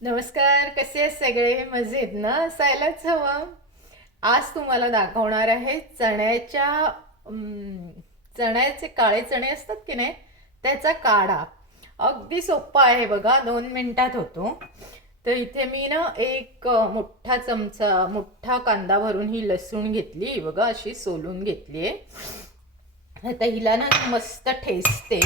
नमस्कार, कसे आहेत सगळे? मजेत ना? असायलाच हवं. आज तुम्हाला दाखवणार आहे चण्याचे काळे चणे असतात की नाही, त्याचा काढा. अगदी सोप्पा आहे बघा, 2 मिनिटात होतो. तर इथे मी ना एक मोठा चमचा मोठा कांदा भरून ही लसूण घेतली बघा, अशी सोलून घेतली आहे. आता हिला ना मस्त ठेचते.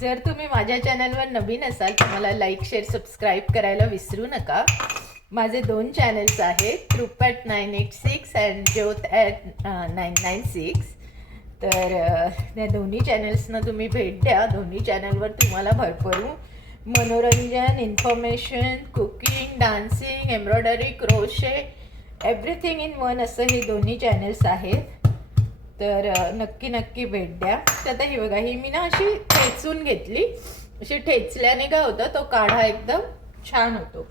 जर तुम्ही माझ्या चॅनलवर नवीन असाल तर मला लाईक शेअर सबस्क्राईब करायला विसरू नका. माझे 2 चॅनल्स आहेत, ट्रूप ॲट 986 अँड ज्योत ॲट 996. तर त्या दोन्ही चॅनल्सना तुम्ही भेट द्या. दोन्ही चॅनलवर तुम्हाला भरपूर मनोरंजन, information, cooking, dancing, embroidery, crochet, everything in one असं हे दोन्ही चॅनल्स आहेत. तर नक्की नक्की भेट द्या. तर आता ही बघा, ही मी ना अशी ठेचून घेतली. अशी ठेचल्याने काय होतं, तो काढा एकदम छान होतो.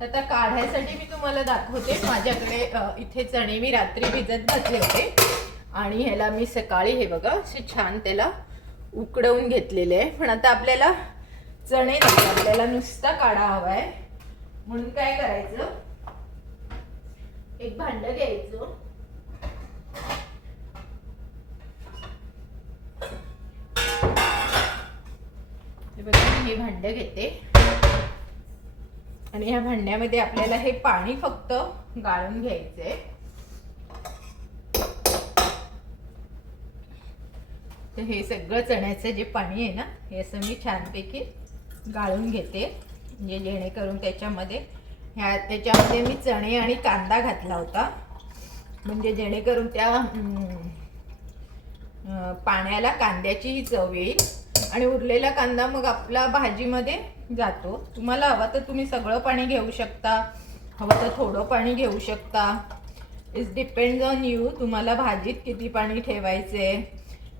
तर आता काढ्यासाठी मी तुम्हाला दाखवते. माझ्याकडे इथे चणे मी रात्री भिजत घातले होते आणि ह्याला मी सकाळी हे बघा असे छान त्याला उकडवून घेतलेले आहे. पण आता आपल्याला चणे नाही, आपल्याला नुसता काढा हवा आहे. म्हणून काय करायचं, एक भांडं घ्यायचं. हे बघा, मी हे भांडं घेते आणि ह्या भांड्यामध्ये आपल्याला हे पाणी फक्त गाळून घ्यायचंय. तर हे सगळं चण्याचं जे पाणी आहे ना, हे असं मी छानपैकी गाळून घेते, म्हणजे जेणेकरून त्याच्यामध्ये मी चणे आणि कांदा घातला होता, म्हणजे जेणेकरून त्या पाण्याला कांद्याचीही चव येईल आणि उरलेला कांदा मग आपला भाजीमध्ये जातो. तुम्हाला हवं तर तुम्ही सगळं पाणी घेऊ शकता, हवं तर थोडं पाणी घेऊ शकता. इट्स डिपेंड्स ऑन यू, तुम्हाला भाजीत किती पाणी ठेवायचे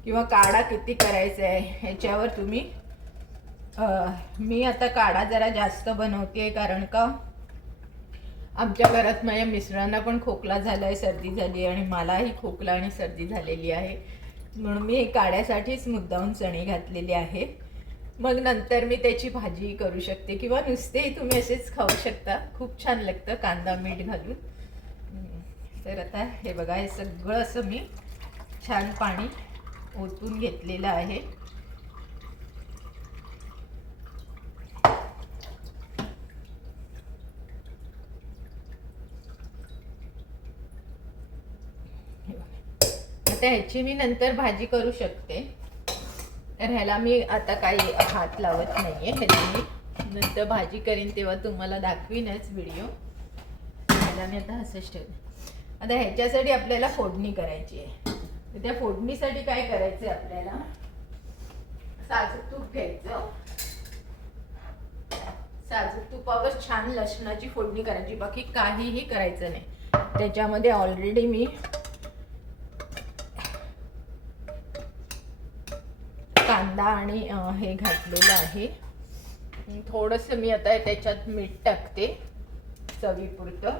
किंवा काढा किती करायचा आहे ह्याच्यावर तुम्ही. मी आता काढा जरा जास्त बनवते, कारण का आमच्या घरात माझ्या मिस्टरांना पण खोकला झाला आहे, सर्दी झाली आहे आणि मलाही खोकला आणि सर्दी झालेली आहे. म्हणून मी हे काढ्यासाठीच मुद्दाहून चणे घातलेले आहे. मग नंतर मी त्याची भाजी करू शकते किंवा नुसतेही तुम्ही असेच खाऊ शकता. खूप छान लागतं कांदा मीठ घालून. तर आता हे बघा, हे सगळं असं मी छान पाणी ओतून घेतलेलं आहे. आता ह्याची मी नंतर भाजी करू शकते. तर ह्याला मी आता काही हात लावत नाहीये. ह्याला मी नंतर भाजी करीन तेव्हा तुम्हाला दाखवीनच व्हिडिओ. ह्याला मी आता असंच ठेवते. आता ह्याच्यासाठी आपल्याला फोडणी करायची आहे. तर त्या फोडणीसाठी काय करायचं, आपल्याला साजूक तूप घ्यायचं. साजूक तुपावर छान लसणाची फोडणी करायची, बाकी काहीही करायचं नाही. त्याच्यामध्ये ऑलरेडी मी कांदा आणि हे घातलेलं आहे. थोडंसं मी आता त्याच्यात मीठ टाकते चवीपुरतं.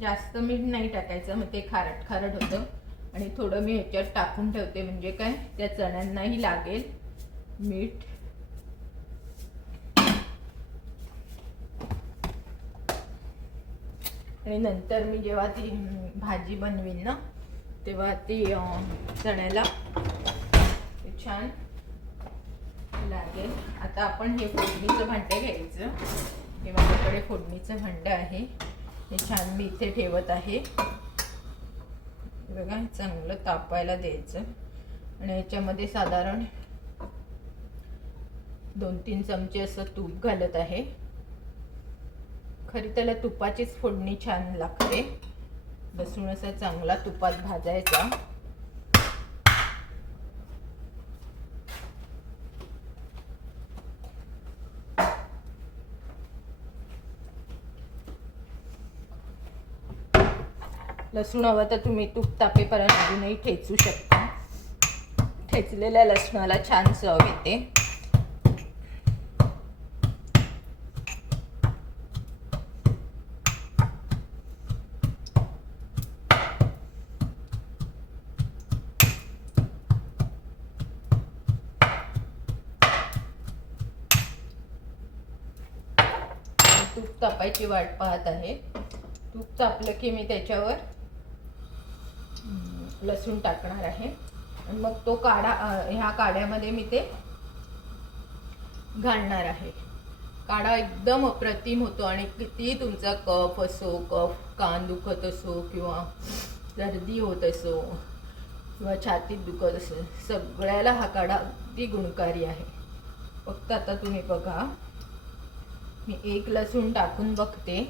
जास्त मीठ नाही टाकायचं, मग ते खारट खारट होतं. आणि थोडं मी ह्याच्यात टाकून ठेवते, म्हणजे काय त्या चण्यांनाही लागेल मीठ. आणि नंतर मी जेव्हा ती भाजी बनवीन ना, तेव्हा ती चण्याला छान लागेल. आता आपण हे फोडणीचं भांडं घ्यायचं. हे माझ्याकडे फोडणीचं भांडं आहे, हे छान मी इथे ठेवत आहे. बघा, चांगलं तापायला द्यायचं आणि याच्यामध्ये साधारण 2-3 चमचे असं तूप घालत आहे. खरी त्याला तुपाचीच फोडणी छान लागते. लसूण असा चांगला तुपात भाजायचा. लसूण हवं तर तुम्ही तूप तापेपर्यंत अजूनही ठेचू शकता. ठेचलेल्या लसणाला छान चव येते. तूप तापायची वाट पाहत आहे. तूप तापलं की मी त्याच्यावर लसूण टाकणार आहे आणि मग तो काढा ह्या काढ्यामध्ये मी ते घालणार आहे. काढा एकदम अप्रतिम होतो आणि किती तुमचा कफ असो, कान दुखत असो किंवा सर्दी होत असो किंवा छातीत दुखत असेल, सगळ्याला हा काढा अगदी गुणकारी आहे. फक्त आता तुम्ही बघा, मी एक लसूण टाकून बघते.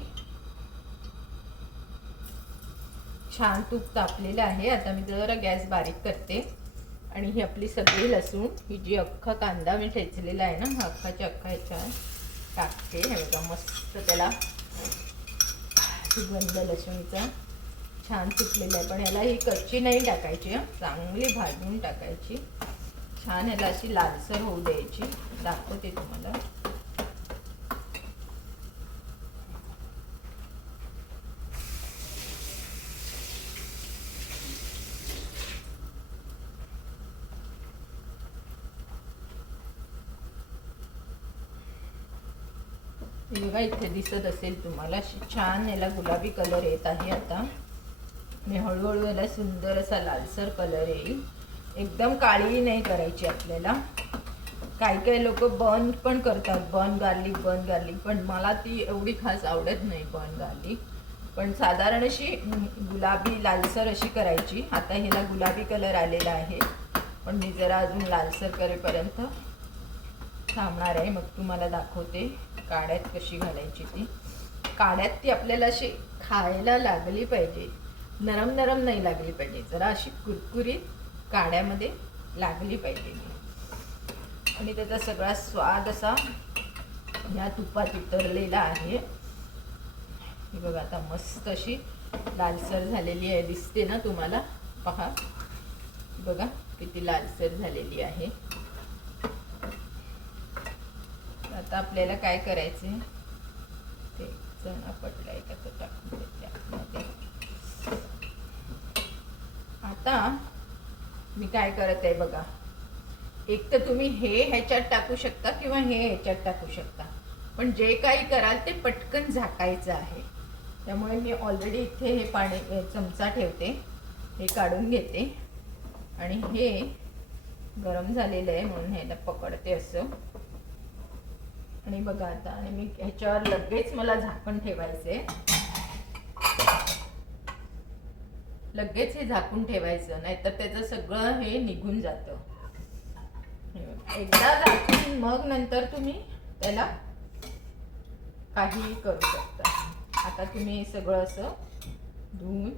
छान तूप तापलेलं आहे. आता मी जरा गॅस बारीक करते आणि ही आपली सगळी लसूण, ही जी अख्खा कांदा मी ठेचलेला आहे ना, हा अख्खाच्या अख्खा ह्याच्यात टाकते. हे बघा, मस्त त्याला सुगंध लसूणचा छान सुटलेला आहे. पण याला ही कच्ची नाही टाकायची, चांगली भाजून टाकायची. छान याला अशी लालसर होऊ द्यायची. दाखवते तुम्हाला. बघा, इथे दिसत असेल तुम्हाला, छान याला गुलाबी कलर येत आहे आता आणि हळूहळू याला सुंदर असा लालसर कलर येईल. एकदम काळी नाही करायची आपल्याला. काही लोक बर्न पण करतात, बर्न गार्लिक, पण मला ती एवढी खास आवडत नाही बर्न गार्लिक. पण साधारण अशी गुलाबी लालसर अशी करायची. आता ह्याला गुलाबी कलर आलेला आहे, पण मी जरा अजून लालसर करेपर्यंत थांबणार आहे. मग तुम्हाला दाखवते काड्यात कशी घालायची ती. काड्यात ती आपल्याला अशी खायला लागली पाहिजे, नरम नाही लागली पाहिजे, जरा अशी कुरकुरीत काड्यामध्ये लागली पाहिजे आणि त्याचा सगळा स्वाद असा या तुपात उतरलेला आहे. ही बघा, आता मस्त अशी लालसर झालेली आहे, दिसते ना तुम्हाला. पहा बघा किती लालसर झालेली आहे. आता आपल्याला काय करायचे, ते चणा पडलाय का तो टाकून देते आतमध्ये. आता मी काय करत आहे बघा, एक तर तुम्ही हे ह्याच्यात टाकू शकता किंवा हे ह्याच्यात टाकू शकता, पण जे काही कराल ते पटकन झाकायचं आहे. त्यामुळे मी ऑलरेडी इथे हे पाणी चमचा ठेवते, हे काढून घेते आणि हे गरम झालेलं आहे म्हणून ह्याला पकडते असं. आणि बघा आता, आणि मी ह्याच्यावर लगेच मला झाकण ठेवायचे, लगेच हे झाकून ठेवायचं, नाहीतर त्याचं सगळं हे निघून जातं. एकदा झाकून मग नंतर तुम्ही त्याला काहीही करू शकता. आता तुम्ही हे सगळं असं धुवून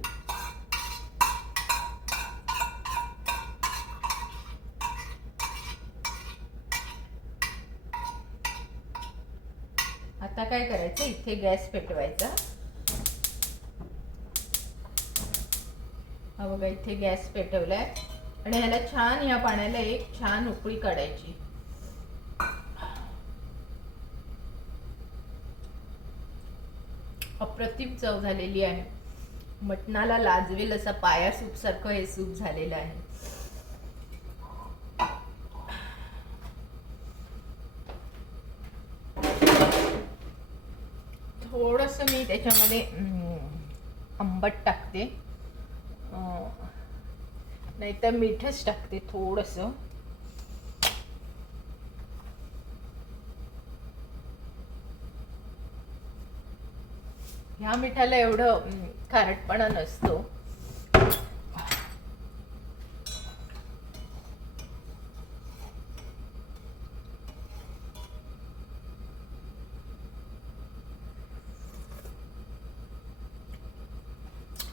आता काय करायचं, इथे गॅस पेटवायचा. हा बघा, इथे गॅस पेटवलाय आणि ह्याला छान, या पाण्याला एक छान उकळी काढायची. अप्रतिम चव झालेली आहे. मटणाला लाजवेल असा पाया सूप सारखं हे सूप झालेलं आहे. थोडंसं मी त्याच्यामध्ये आंबट टाकते, नाहीतर मीठच टाकते थोडंसं. ह्या मिठाला एवढं खारटपणा नसतो.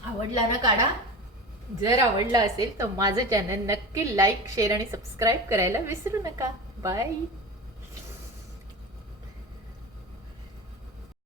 आवडला ना काढा? जर आवडला असेल तर माझं चॅनल नक्की लाईक, शेअर आणि सबस्क्राईब करायला विसरू नका. बाय.